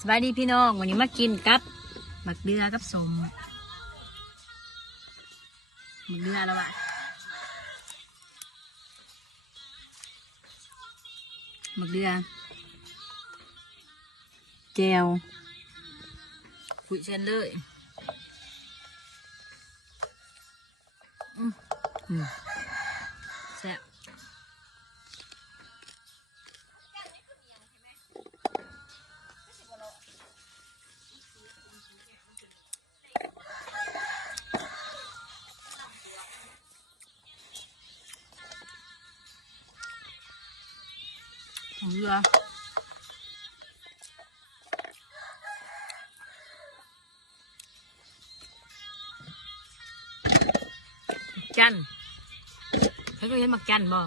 สบายดีพี่น้องวันนี้มากินกับหมักเดือกับสมหมักเดือแล้วอะหมักเดือแจวปุ๋ยเช่นเลยแซ่บของเรือจันเขาก็เห็นหมักจันบ่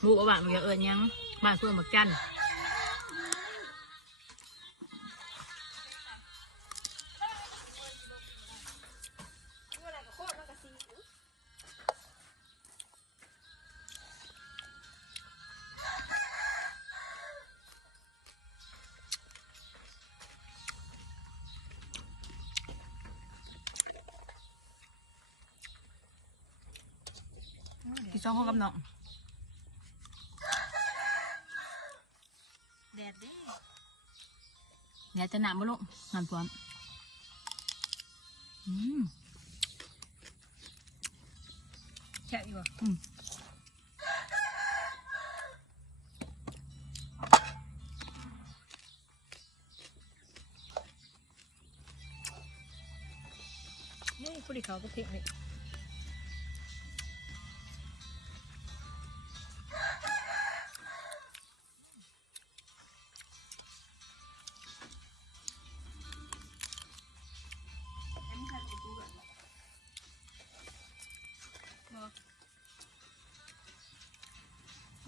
หมูบ้านมันจะเอิญยังบ้านเพื่อนหมักจันที่ช่องเขากำเนาะแดดดิแดดจะหนาวมั้งลูกงานพร้อมแช่อยู่นี่ผู้ดีเขาก็พริกนี่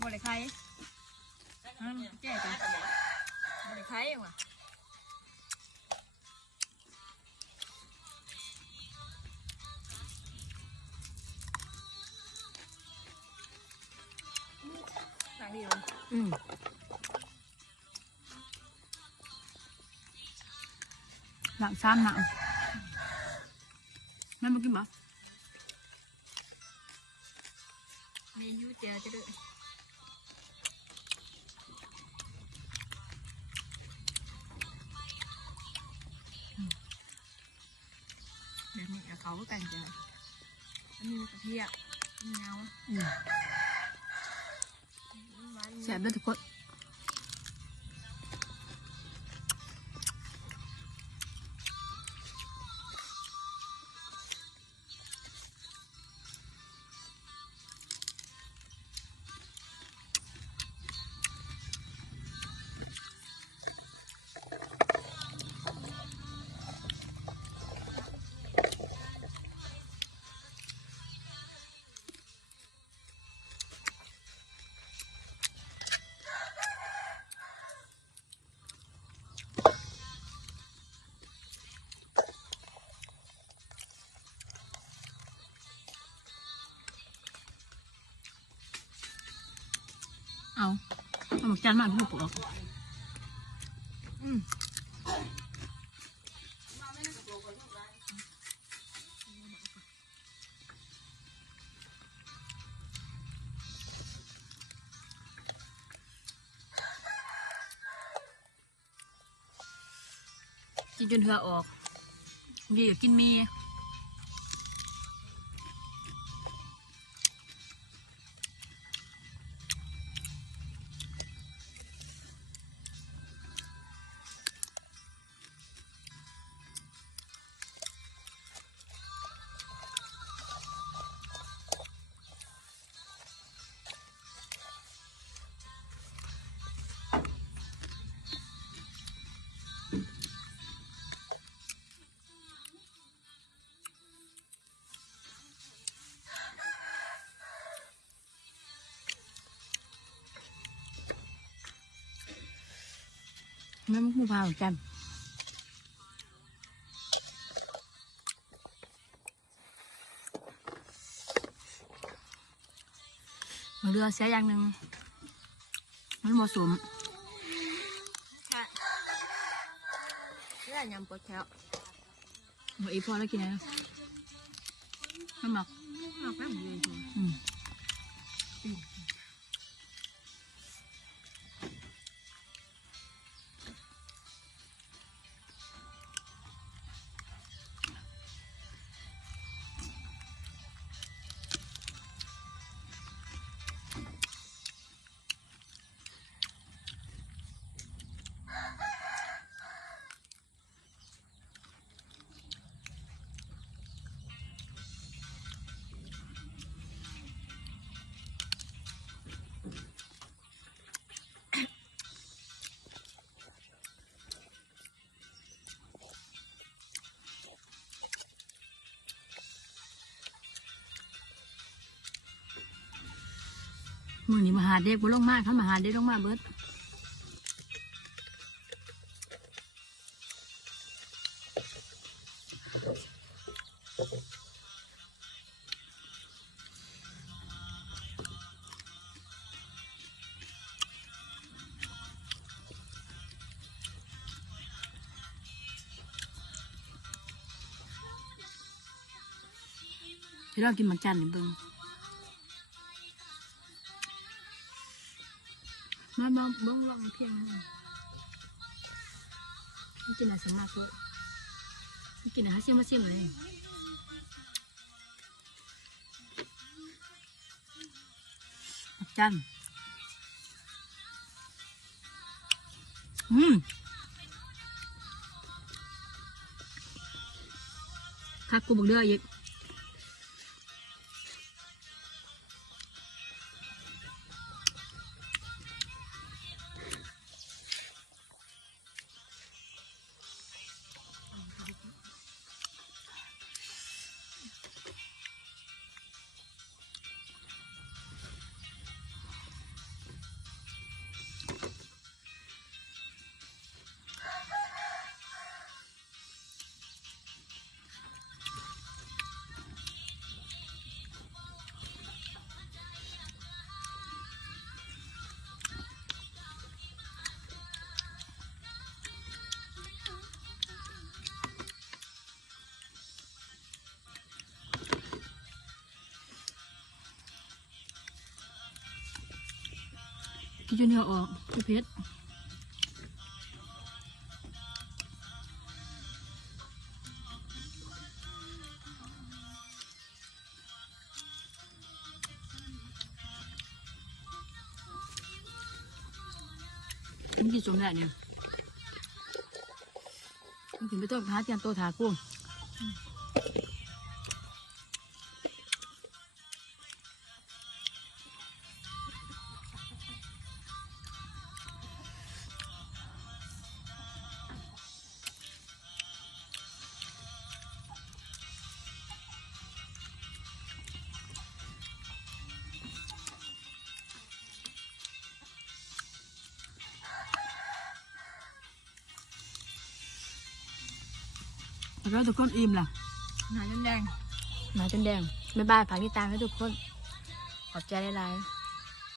บริไข่แก่กันบริไข่ว่ะหนังดีเลยหนังซ้ำหนังนั่นมันกินมั้ยเมนูเจอจะด้วยแบบนี้กับเขาก็กันจ้ะมีกระเทียมมีเงาแซ่บด้วยทุกคนเอาหมักจานมากที่เราปลูกกินจนเหือออกดีกว่ากินมีไม่มุกมูพาเหมือนกันมันเรือเสียอย่างหนึ่งมันผสม นี่แหละยำปลาแก้ว หมูอีพอแล้วกินอะไรไม่หมัก เอาแป๊บเดียวพอ อืมมือนี้มาหาเด็กบุลงมากเขามาหาเด็กลงมาเบิดที่เรากินหมักจันนี่เบิ่งมาเบิ่งลองเพียงนะนี่กินอะไรสมากลูกนี่กินอะไรเสี่ยมมาเสี่ยมเลยหมักจันคักกูบอกเด้ออีกกินจนเหนียวออกคือเพชรมันกินสมแหละเนี่ยมันถึงไม่ต้องหาเตรียมโตถากูแล้วทุกคนอิ่มล่ะ หนาจนแดง หนาจนแดงบ๊ายบายฝากติดตามให้ทุกคนขอบใจหลายๆ